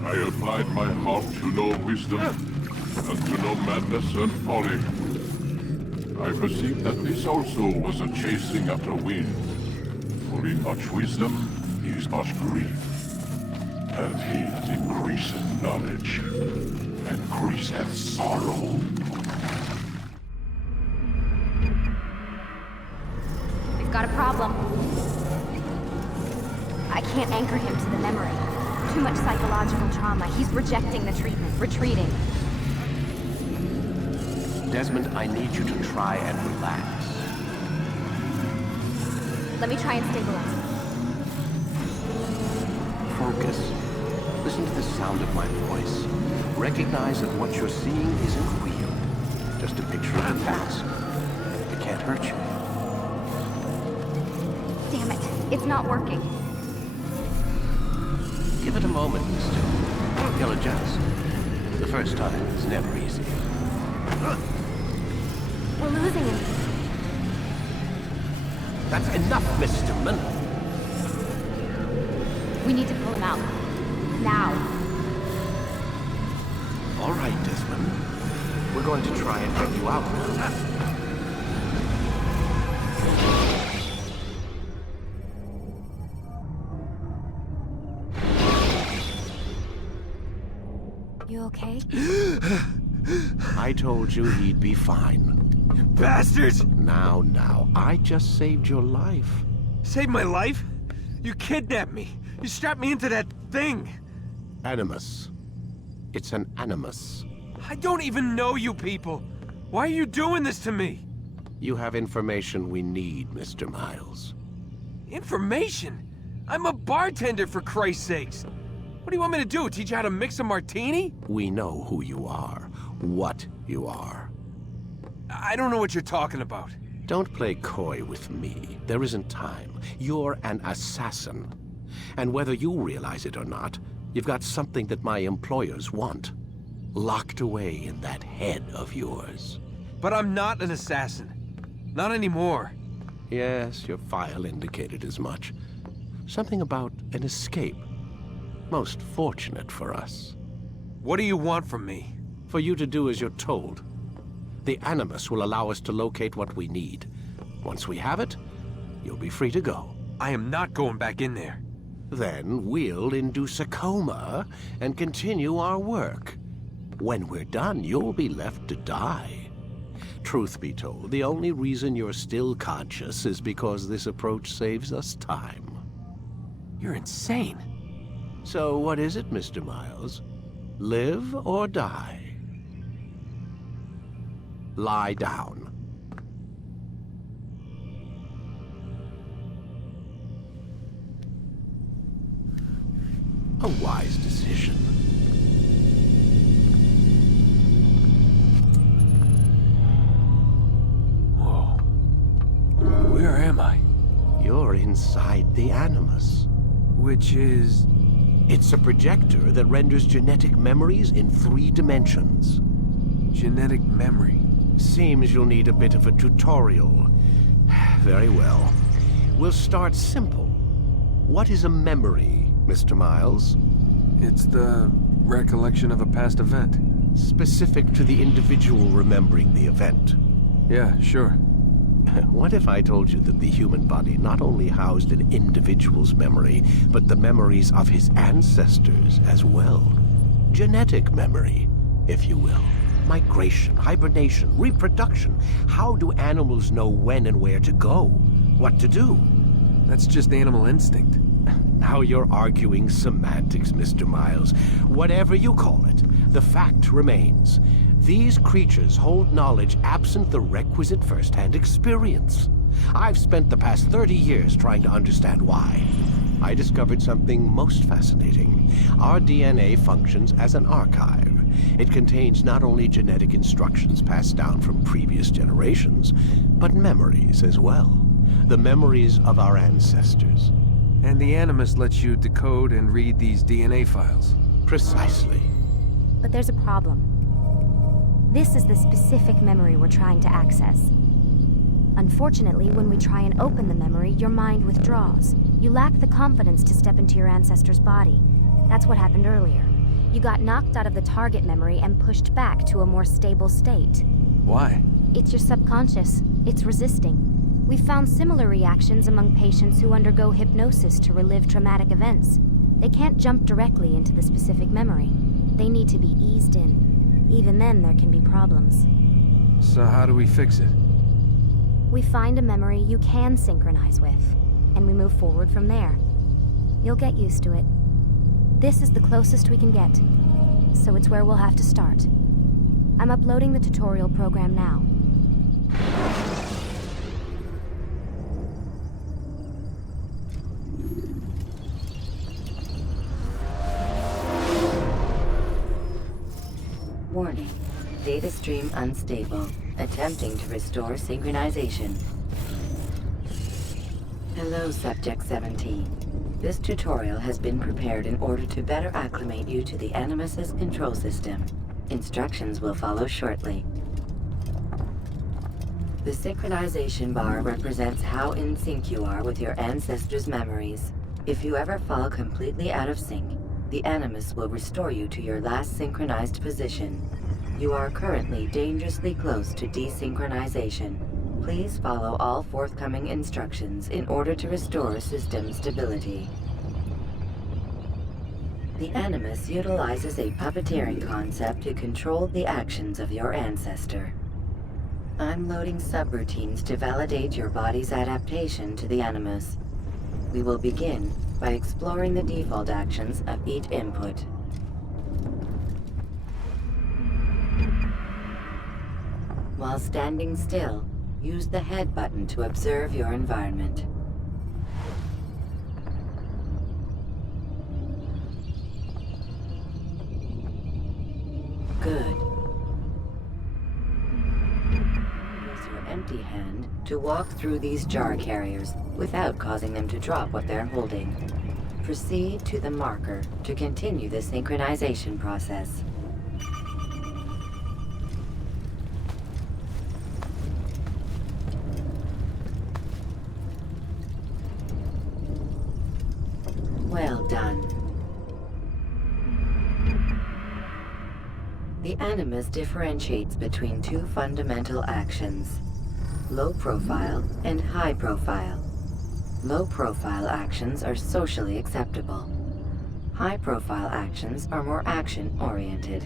I applied my heart to know wisdom, and to know madness and folly. I perceived that this also was a chasing after wind. For in much wisdom is much grief. And he that increaseth knowledge increaseth sorrow. We've got a problem. I can't anchor him to the memory. Too much psychological trauma. He's rejecting the treatment, retreating. Desmond, I need you to try and relax. Let me try and stabilize him. Focus. Listen to the sound of my voice. Recognize that what you're seeing isn't real. Just a picture of the past. It can't hurt you. Damn it. It's not working. Give it a moment, mister. He'll adjust. The first time is never easy. We're losing him. That's enough, Mr. Mann. We need to pull him out. Now. All right, Desmond. We're going to try and get you out now. You okay? I told you he'd be fine. Bastards! Now, I just saved your life. Saved my life? You kidnapped me. You strapped me into that thing. Animus. It's an animus. I don't even know you people. Why are you doing this to me? You have information we need, Mr. Miles. Information? I'm a bartender, for Christ's sakes. What do you want me to do? Teach you how to mix a martini? We know who you are, what you are. I don't know what you're talking about. Don't play coy with me. There isn't time. You're an assassin. And whether you realize it or not, you've got something that my employers want. Locked away in that head of yours. But I'm not an assassin. Not anymore. Yes, your file indicated as much. Something about an escape. Most fortunate for us. What do you want from me? For you to do as you're told. The Animus will allow us to locate what we need. Once we have it, you'll be free to go. I am not going back in there. Then we'll induce a coma and continue our work. When we're done, you'll be left to die. Truth be told, the only reason you're still conscious is because this approach saves us time. You're insane. So what is it, Mr. Miles? Live or die? Lie down. A wise decision. Whoa. Where am I? You're inside the Animus. Which is... It's a projector that renders genetic memories in 3 dimensions. genetic memory. Seems you'll need a bit of a tutorial. Very well. We'll start simple. What is a memory, Mr. Miles? It's the recollection of a past event. Specific to the individual remembering the event. Yeah, sure. What if I told you that the human body not only housed an individual's memory, but the memories of his ancestors as well? Genetic memory, if you will. Migration, hibernation, reproduction. How do animals know when and where to go? What to do? That's just animal instinct. Now you're arguing semantics, Mr. Miles. Whatever you call it, the fact remains. These creatures hold knowledge absent the requisite first-hand experience. I've spent the past 30 years trying to understand why. I discovered something most fascinating. Our DNA functions as an archive. It contains not only genetic instructions passed down from previous generations, but memories as well. The memories of our ancestors. And the Animus lets you decode and read these DNA files. Precisely. But there's a problem. This is the specific memory we're trying to access. Unfortunately, when we try and open the memory, your mind withdraws. You lack the confidence to step into your ancestor's body. That's what happened earlier. You got knocked out of the target memory and pushed back to a more stable state. Why? It's your subconscious. It's resisting. We've found similar reactions among patients who undergo hypnosis to relive traumatic events. They can't jump directly into the specific memory. They need to be eased in. Even then, there can be problems. So how do we fix it? We find a memory you can synchronize with, and we move forward from there. You'll get used to it. This is the closest we can get, so it's where we'll have to start. I'm uploading the tutorial program now. Warning. Data stream unstable. Attempting to restore synchronization. Hello, Subject 17. This tutorial has been prepared in order to better acclimate you to the Animus's control system. Instructions will follow shortly. The synchronization bar represents how in sync you are with your ancestors' memories. If you ever fall completely out of sync, the Animus will restore you to your last synchronized position. You are currently dangerously close to desynchronization. Please follow all forthcoming instructions in order to restore system stability. The Animus utilizes a puppeteering concept to control the actions of your ancestor. I'm loading subroutines to validate your body's adaptation to the Animus. We will begin by exploring the default actions of each input. While standing still, use the head button to observe your environment. Good. Use your empty hand to walk through these jar carriers without causing them to drop what they're holding. Proceed to the marker to continue the synchronization process. Well done. The Animus differentiates between two fundamental actions: low profile and high profile. Low profile actions are socially acceptable. High profile actions are more action-oriented.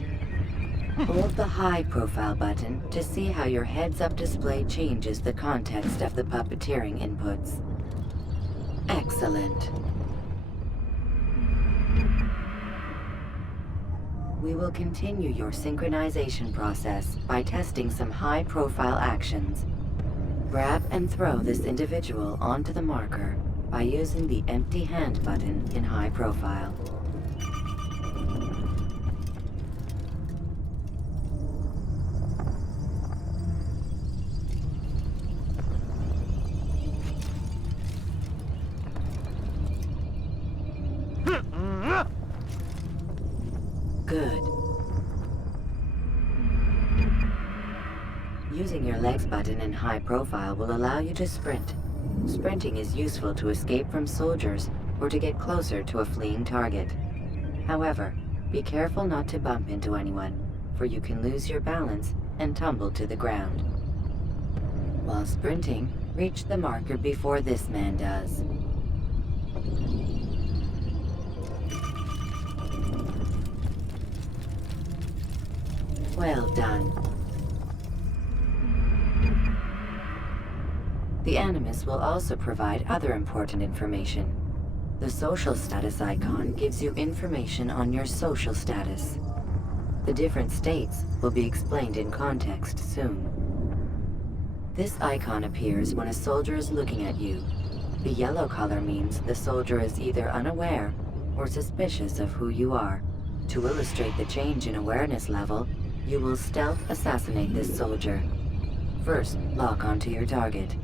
Hold the high profile button to see how your heads-up display changes the context of the puppeteering inputs. Excellent. We will continue your synchronization process by testing some high-profile actions. Grab and throw this individual onto the marker by using the empty hand button in high profile. Good. Using your legs button in high profile will allow you to sprint. Sprinting is useful to escape from soldiers or to get closer to a fleeing target. However, be careful not to bump into anyone, for you can lose your balance and tumble to the ground. While sprinting, reach the marker before this man does. Well done. The Animus will also provide other important information. The social status icon gives you information on your social status. The different states will be explained in context soon. This icon appears when a soldier is looking at you. The yellow color means the soldier is either unaware or suspicious of who you are. To illustrate the change in awareness level, you will stealth assassinate this soldier. First, lock onto your target.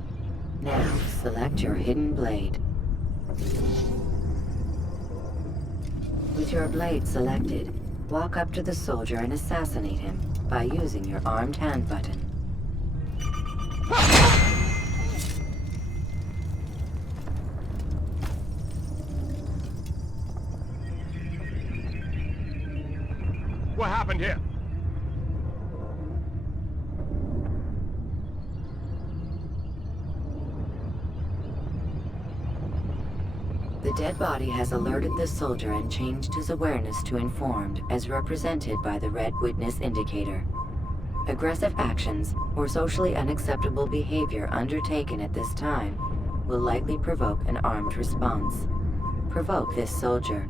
Now, select your hidden blade. With your blade selected, walk up to the soldier and assassinate him by using your armed hand button. What happened here? The dead body has alerted the soldier and changed his awareness to informed, as represented by the red witness indicator. Aggressive actions or socially unacceptable behavior undertaken at this time will likely provoke an armed response. Provoke this soldier.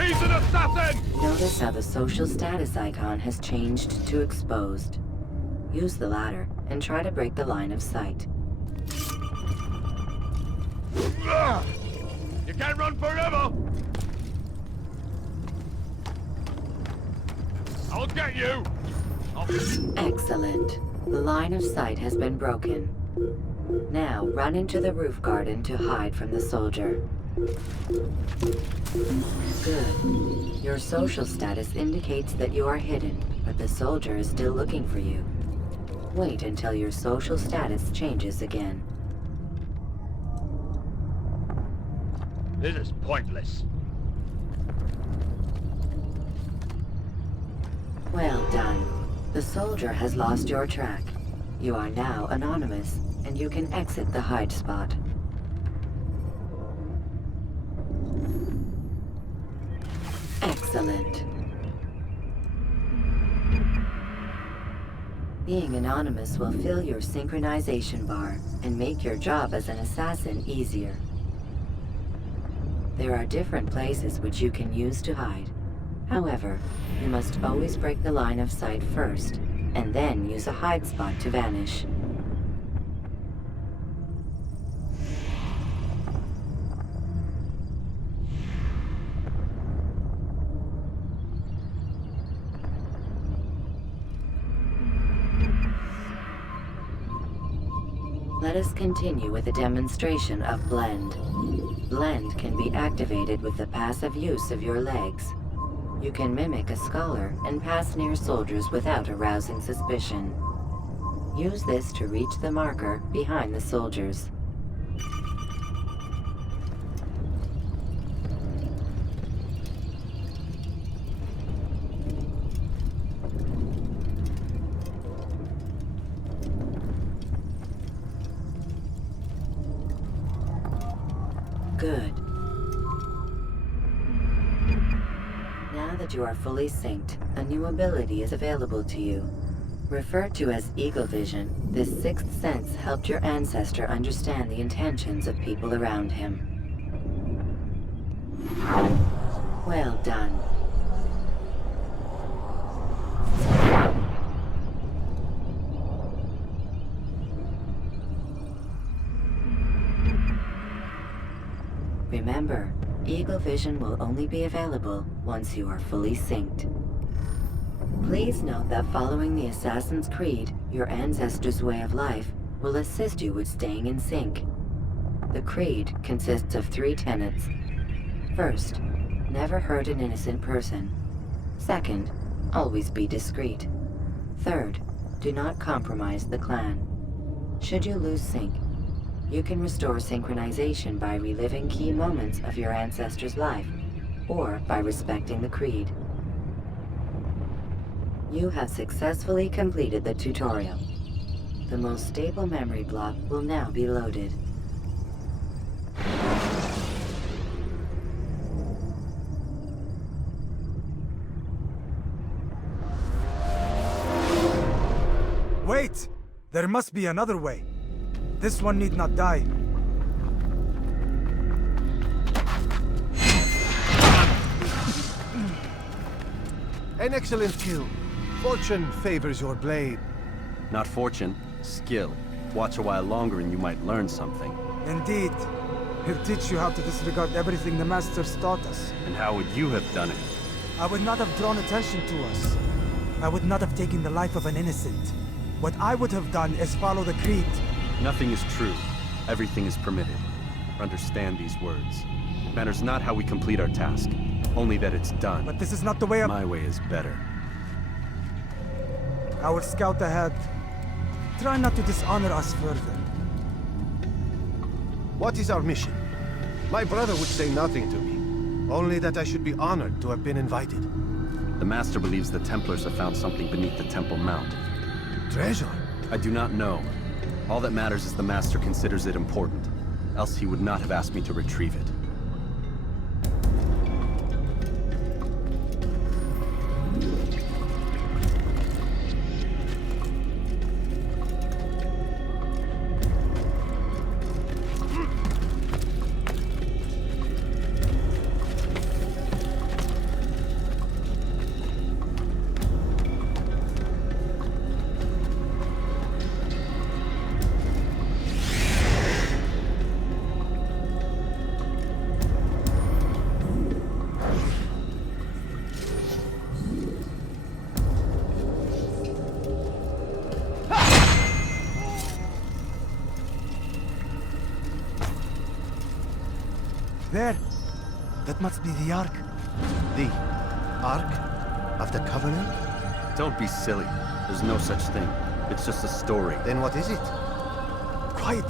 He's an assassin! Notice how the social status icon has changed to exposed. Use the ladder and try to break the line of sight. Ugh! You can't run forever! I'll get you! Excellent. The line of sight has been broken. Now run into the roof garden to hide from the soldier. Good. Your social status indicates that you are hidden, but the soldier is still looking for you. Wait until your social status changes again. This is pointless. Well done. The soldier has lost your track. You are now anonymous, and you can exit the hide spot. Excellent. Being anonymous will fill your synchronization bar and make your job as an assassin easier. There are different places which you can use to hide. However, you must always break the line of sight first, and then use a hide spot to vanish. Let us continue with a demonstration of Blend. Blend can be activated with the passive use of your legs. You can mimic a scholar and pass near soldiers without arousing suspicion. Use this to reach the marker behind the soldiers. Good. Now that you are fully synced, a new ability is available to you. Referred to as Eagle Vision, this sixth sense helped your ancestor understand the intentions of people around him. Well done. Remember, Eagle Vision will only be available once you are fully synced. Please note that following the Assassin's Creed, your ancestors' way of life will assist you with staying in sync. The Creed consists of 3 tenets. First, never hurt an innocent person. Second, always be discreet. Third, do not compromise the clan. Should you lose sync, you can restore synchronization by reliving key moments of your ancestor's life, or by respecting the Creed. You have successfully completed the tutorial. The most stable memory block will now be loaded. Wait! There must be another way. This one need not die. An excellent kill. Fortune favors your blade. Not fortune, skill. Watch a while longer and you might learn something. Indeed. He'll teach you how to disregard everything the Masters taught us. And how would you have done it? I would not have drawn attention to us. I would not have taken the life of an innocent. What I would have done is follow the Creed. Nothing is true. Everything is permitted. Understand these words. It matters not how we complete our task, only that it's done. But this is not the way My way is better. I will scout ahead. Try not to dishonor us further. What is our mission? My brother would say nothing to me. Only that I should be honored to have been invited. The Master believes the Templars have found something beneath the Temple Mount. Treasure? I do not know. All that matters is the Master considers it important. Else he would not have asked me to retrieve it. There! That must be the Ark. The Ark of the Covenant? Don't be silly. There's no such thing. It's just a story. Then what is it? Quiet!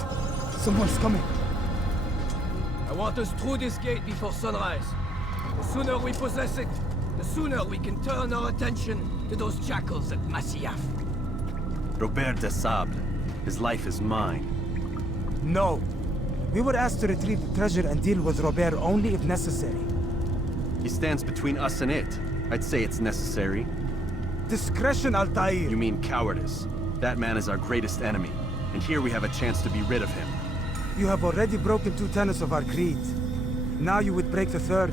Someone's coming. I want us through this gate before sunrise. The sooner we possess it, the sooner we can turn our attention to those jackals at Masyaf. Robert de Sable. His life is mine. No. We were asked to retrieve the treasure and deal with Robert only if necessary. He stands between us and it. I'd say it's necessary. Discretion, Altair! You mean cowardice. That man is our greatest enemy, and here we have a chance to be rid of him. You have already broken 2 tenets of our creed. Now you would break the 3rd.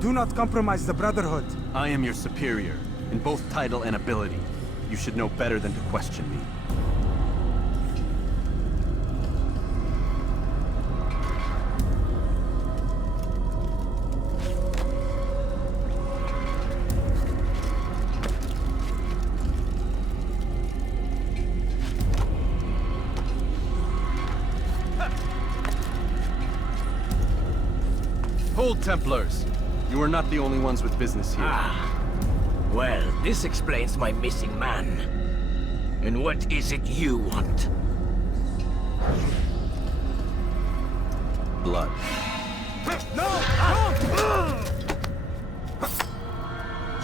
Do not compromise the Brotherhood. I am your superior, in both title and ability. You should know better than to question me. Hold, Templars! You are not the only ones with business here. Well, this explains my missing man. And what is it you want? Blood.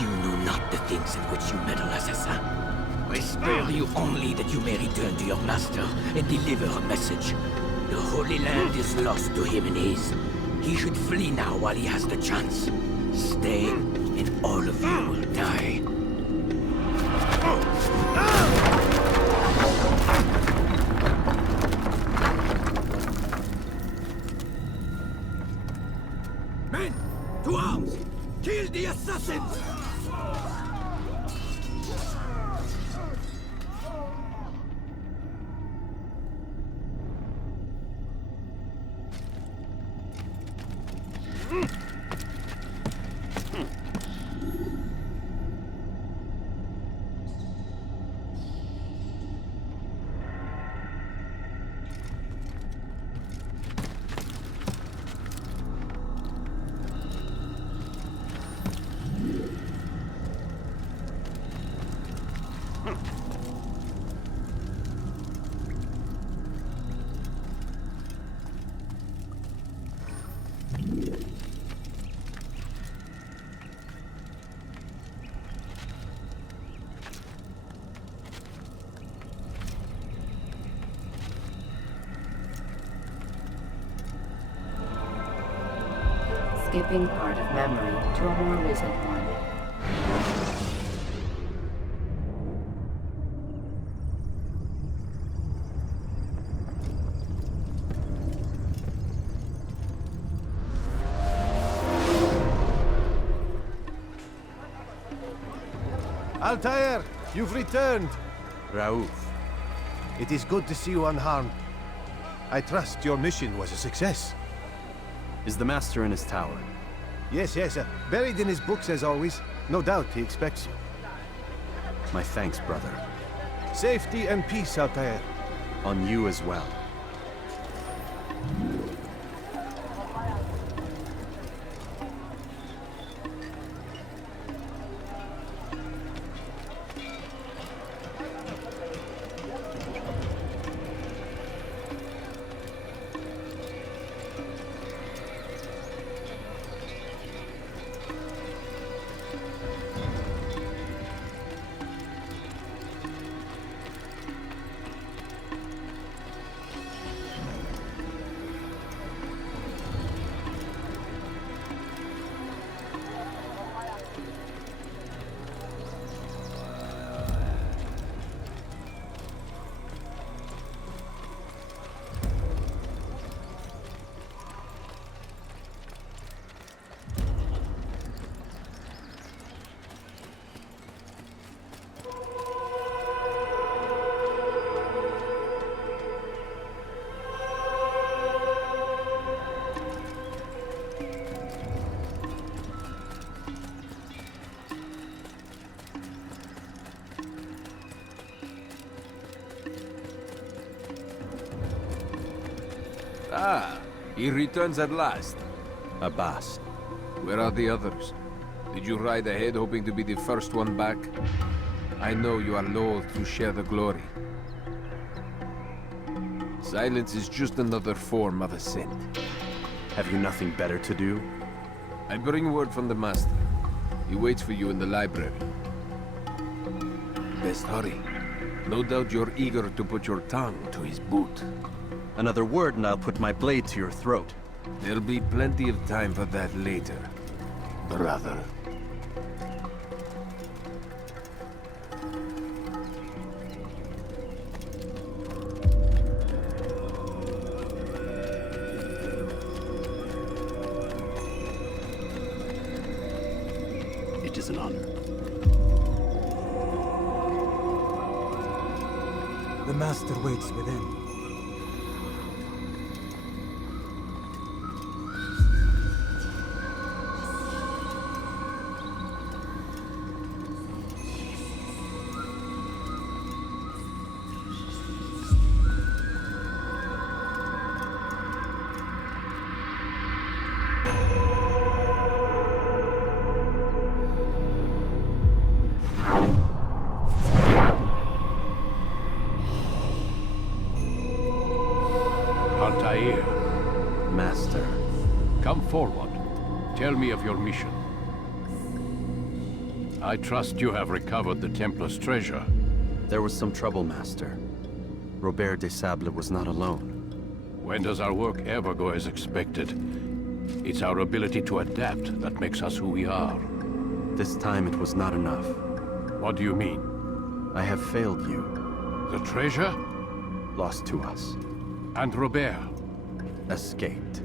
You know not the things in which you meddle, assassin. I spare you only that you may return to your master and deliver a message. The Holy Land is lost to Jimenez. He should flee now while he has the chance. Stay, and all of you will die. Men, to arms! Kill the assassins! Skipping part of memory to a more recent one. Altair, you've returned. Raouf. It is good to see you unharmed. I trust your mission was a success. Is the Master in his tower? Yes, buried in his books as always. No doubt he expects you. My thanks, brother. Safety and peace, Altair. On you as well. Ah, he returns at last. Abbas. Where are the others? Did you ride ahead hoping to be the first one back? I know you are loath to share the glory. Silence is just another form of assent. Have you nothing better to do? I bring word from the Master. He waits for you in the library. Best hurry. No doubt you're eager to put your tongue to his boot. Another word and I'll put my blade to your throat. There'll be plenty of time for that later, brother. It is an honor. The Master waits within. Altair, Master. come forward. Tell me of your mission. I trust you have recovered the Templar's treasure. There was some trouble, Master. Robert de Sable was not alone. When does our work ever go as expected? It's our ability to adapt that makes us who we are. This time it was not enough. What do you mean? I have failed you. The treasure? Lost to us. And Robert? Escaped.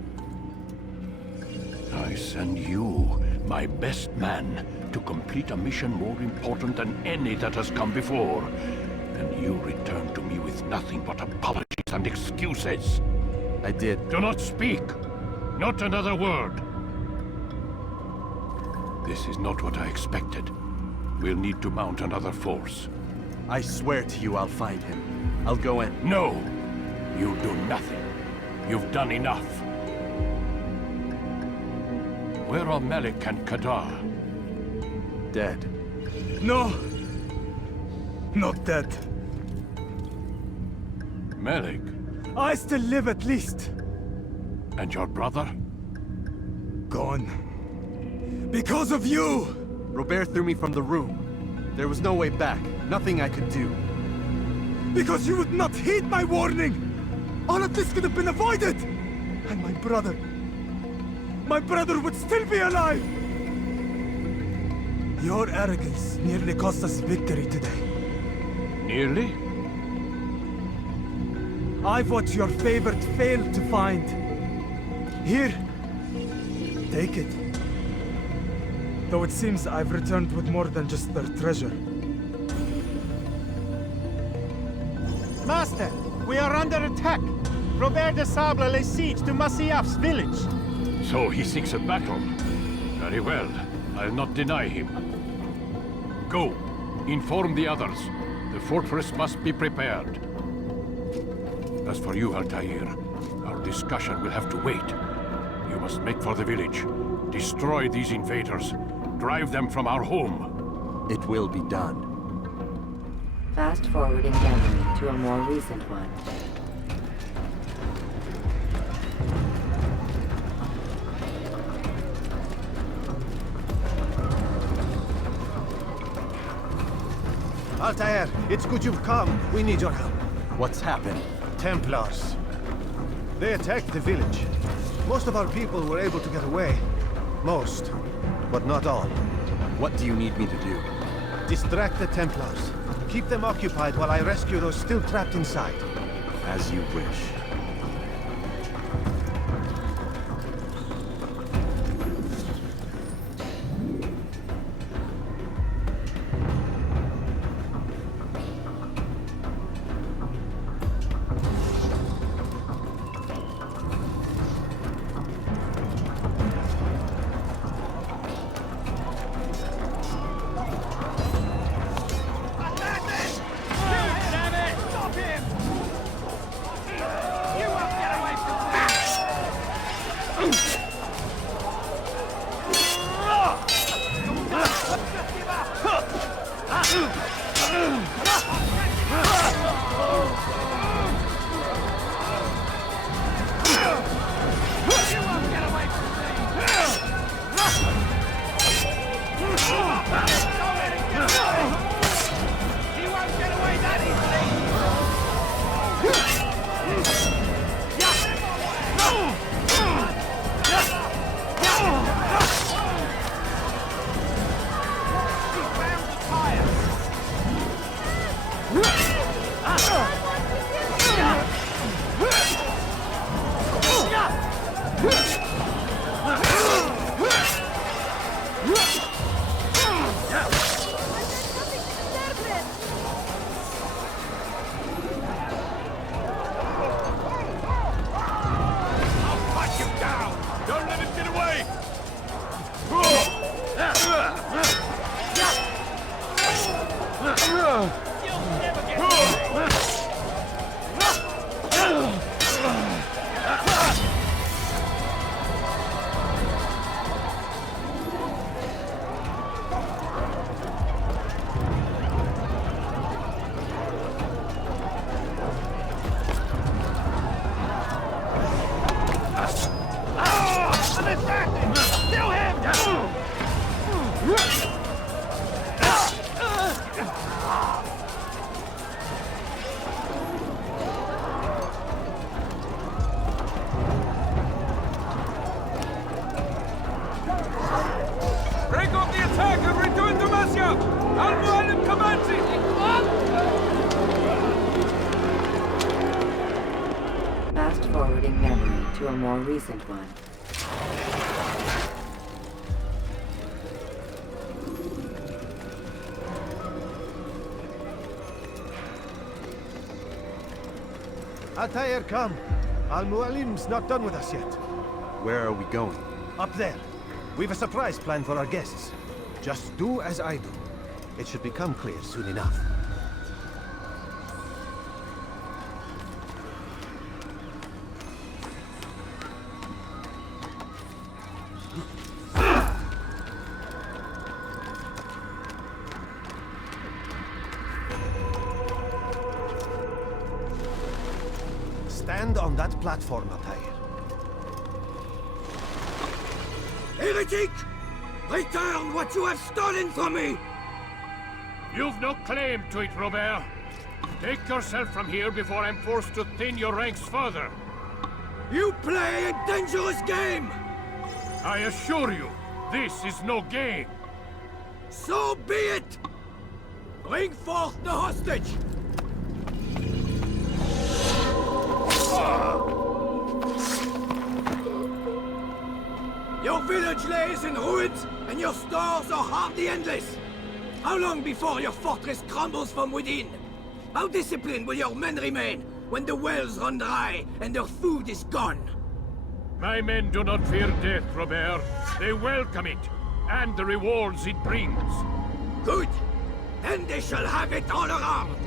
I send you, my best man, to complete a mission more important than any that has come before. And you return to me with nothing but apologies and excuses. I did. Do not speak! Not another word! This is not what I expected. We'll need to mount another force. I swear to you I'll find him. I'll go in. No! You'll do nothing. You've done enough. Where are Malik and Kadar? Dead. No! Not dead. Malik? I still live at least. And your brother? Gone. Because of you! Robert threw me from the room. There was no way back. Nothing I could do. Because you would not heed my warning! All of this could have been avoided! And my brother... my brother would still be alive! Your arrogance nearly cost us victory today. Nearly? I've what your favorite failed to find. Here. Take it. Though it seems I've returned with more than just their treasure. Master, we are under attack. Robert de Sable lays siege to Masyaf's village. So he seeks a battle. Very well. I'll not deny him. Go. Inform the others. The fortress must be prepared. As for you, Altair, our discussion will have to wait. You must make for the village. Destroy these invaders. Drive them from our home. It will be done. Fast-forwarding memory to a more recent one. Altair, it's good you've come. We need your help. What's happened? Templars. They attacked the village. Most of our people were able to get away. Most, but not all. What do you need me to do? Distract the Templars. Keep them occupied while I rescue those still trapped inside. As you wish. more recent one. Altair, come. Al-Mualim's not done with us yet. Where are we going? Up there. We've a surprise planned for our guests. Just do as I do. It should become clear soon enough. Stand on that platform, Altair. Heretic! Return what you have stolen from me! You've no claim to it, Robert. Take yourself from here before I'm forced to thin your ranks further. You play a dangerous game! I assure you, this is no game. So be it! Bring forth the hostage! Your village lays in ruins, and your stores are hardly endless. How long before your fortress crumbles from within? How disciplined will your men remain when the wells run dry and their food is gone? My men do not fear death, Robert. They welcome it, and the rewards it brings. Good. Then they shall have it all around.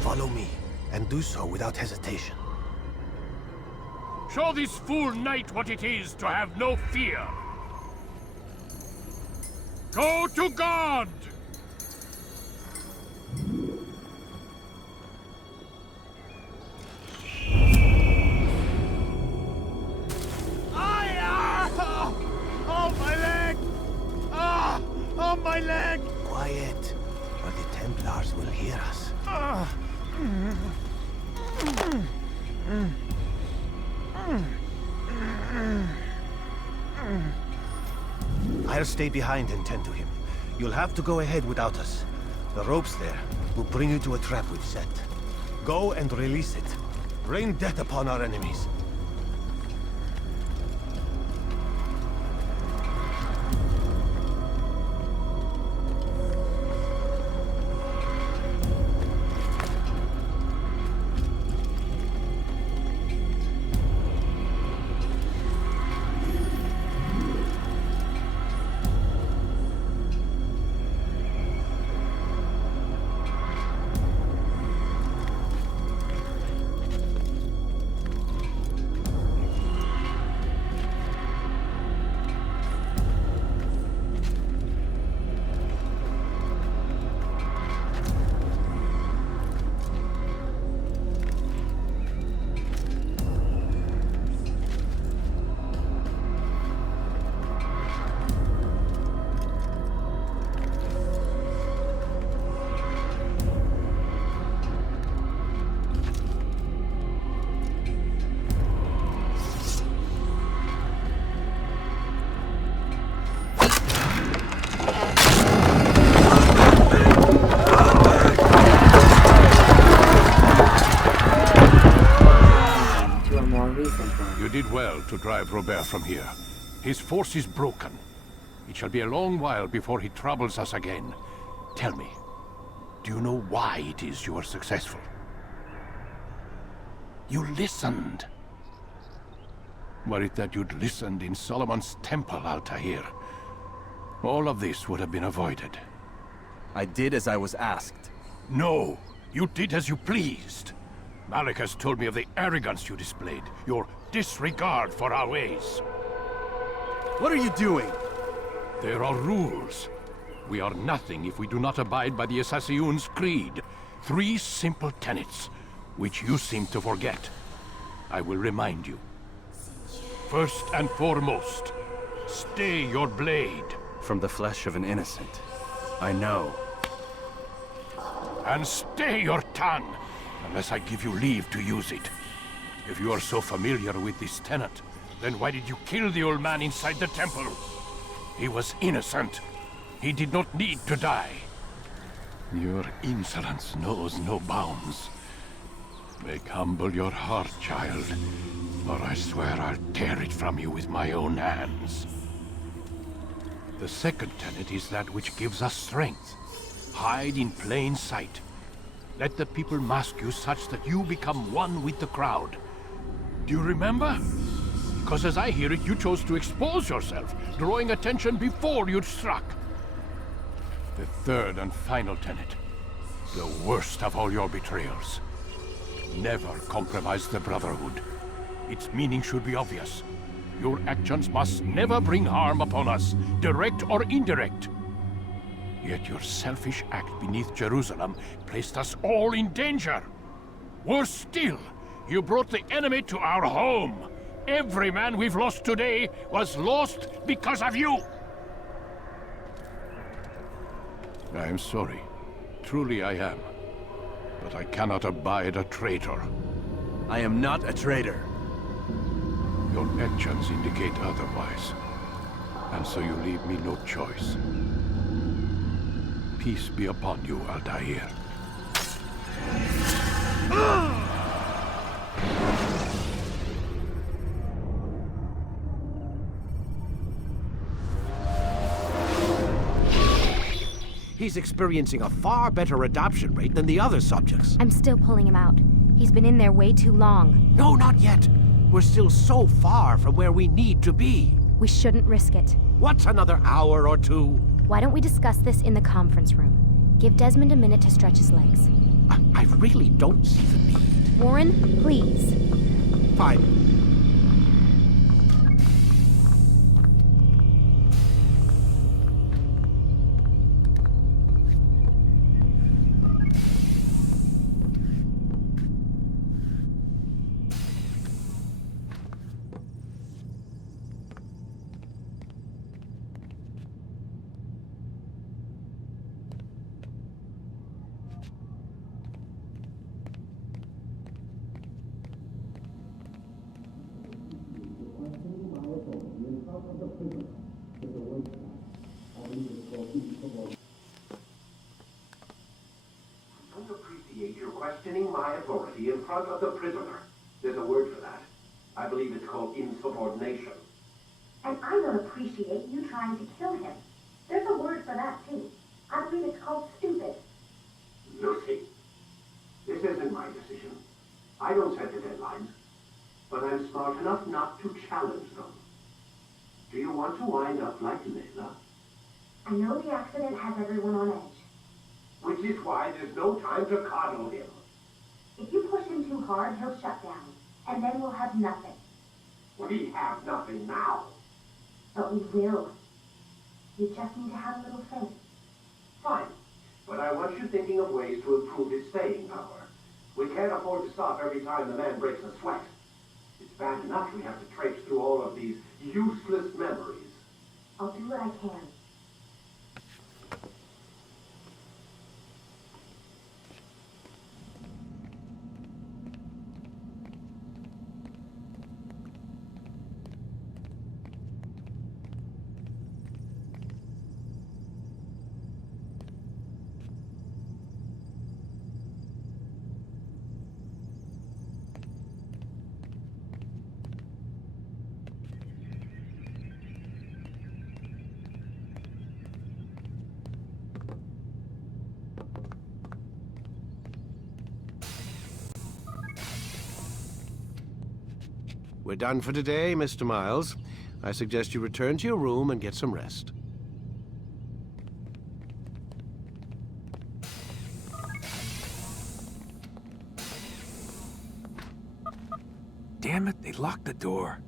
Follow me, and do so without hesitation. Show this fool knight what it is to have no fear. Go to God! Oh, my leg! Ah! Oh, my leg! Quiet, or the Templars will hear us. I'll stay behind and tend to him. You'll have to go ahead without us. The ropes there will bring you to a trap we've set. Go and release it. Rain death upon our enemies. To drive Robert from here. His force is broken. It shall be a long while before he troubles us again. Tell me, do you know why it is you are successful? You listened. Were it that you'd listened in Solomon's temple, Altair, all of this would have been avoided. I did as I was asked. No, you did as you pleased. Malik has told me of the arrogance you displayed, your disregard for our ways. What are you doing? There are rules. We are nothing if we do not abide by the Assassin's creed. 3 simple tenets, which you seem to forget. I will remind you. First and foremost, stay your blade. From the flesh of an innocent. I know. And stay your tongue, unless I give you leave to use it. If you are so familiar with this tenet, then why did you kill the old man inside the temple? He was innocent. He did not need to die. Your insolence knows no bounds. Make humble your heart, child, or I swear I'll tear it from you with my own hands. The second tenet is that which gives us strength. Hide in plain sight. Let the people mask you such that you become one with the crowd. Do you remember? Because as I hear it, you chose to expose yourself, drawing attention before you'd struck. The third and final tenet. The worst of all your betrayals. Never compromise the Brotherhood. Its meaning should be obvious. Your actions must never bring harm upon us, direct or indirect. Yet your selfish act beneath Jerusalem placed us all in danger. Worse still, you brought the enemy to our home. Every man we've lost today was lost because of you. I am sorry. Truly I am. But I cannot abide a traitor. I am not a traitor. Your actions indicate otherwise. And so you leave me no choice. Peace be upon you, Altair. He's experiencing a far better adoption rate than the other subjects. I'm still pulling him out. He's been in there way too long. No, not yet. We're still so far from where we need to be. We shouldn't risk it. What's another hour or two? Why don't we discuss this in the conference room? Give Desmond a minute to stretch his legs. I really don't see the need. Warren, please. Fine. You're questioning my authority in front of the prisoner. There's a word for that. I believe it's called insubordination. And I don't appreciate you trying to kill him. There's a word for that, too. I believe it's called stupid. Lucy, this isn't my decision. I don't set the deadlines. But I'm smart enough not to challenge them. Do you want to wind up like Layla? I know the accident has everyone on edge. Which is why there's no time to coddle him. If you push him too hard, he'll shut down. And then we'll have nothing. We have nothing now. But we will. You just need to have a little faith. Fine. But I want you thinking of ways to improve his staying power. We can't afford to stop every time the man breaks a sweat. It's bad enough we have to traipse through all of these useless memories. I'll do what I can. We're done for today, Mr. Miles. I suggest you return to your room and get some rest. Damn it, they locked the door.